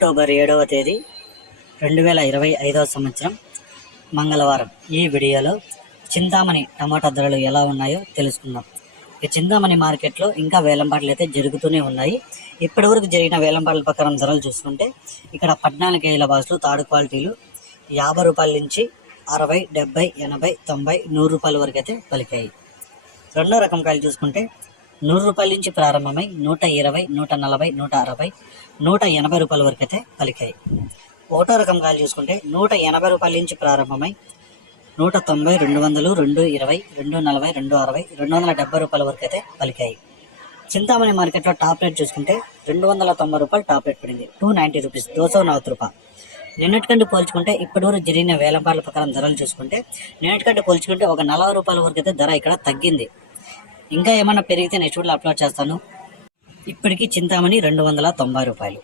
October 7వ తేదీ 2025 సంవత్సరం మంగళవారం. ఈ వీడియోలో చింతామణి టమాటా ధరలు ఎలా ఉన్నాయో తెలుసుకుందాం. ఈ చింతామణి మార్కెట్లో ఇంకా వేలంపాట్లు అయితే జరుగుతూనే ఉన్నాయి. ఇప్పటివరకు జరిగిన వేలంపాట్ల ప్రకారం ధరలు చూసుకుంటే ఇక్కడ 14 కేజీల బాక్సులు తాడు క్వాలిటీలు 50 రూపాయల నుంచి 60, 70, 80, 90, 100 రూపాయల వరకు అయితే పలికాయి. రెండో రకం కాయలు చూసుకుంటే 100 రూపాయల నుంచి ప్రారంభమై 120, 140, 160, 180 రూపాయల వరకు అయితే పలికాయి. ఒకటో రకం కాయలు చూసుకుంటే 180 రూపాయల నుంచి ప్రారంభమై 190, 200, 220, 240, 260, 270 రూపాయల వరకు అయితే పలికాయి. చింతామణి మార్కెట్లో టాప్ రేట్ చూసుకుంటే 290 రూపాయలు టాప్ రేట్ పడింది. 290 రూపీస్, 290 రూపాయలు. నిన్నటికంటే పోల్చుకుంటే ఇప్పటివరకు జరిగిన వేలంపాట్ల ప్రకారం ధరలు చూసుకుంటే నిన్నటికంటే పోల్చుకుంటే ఒక 40 రూపాయల వరకు అయితే ధర ఇక్కడ తగ్గింది. ఇంకా ఏమన్నా పెరిగితే నెక్స్ట్ వీడియోలో అప్లోడ్ చేస్తాను. ఇప్పటికీ చింతామణి 290 రూపాయలు.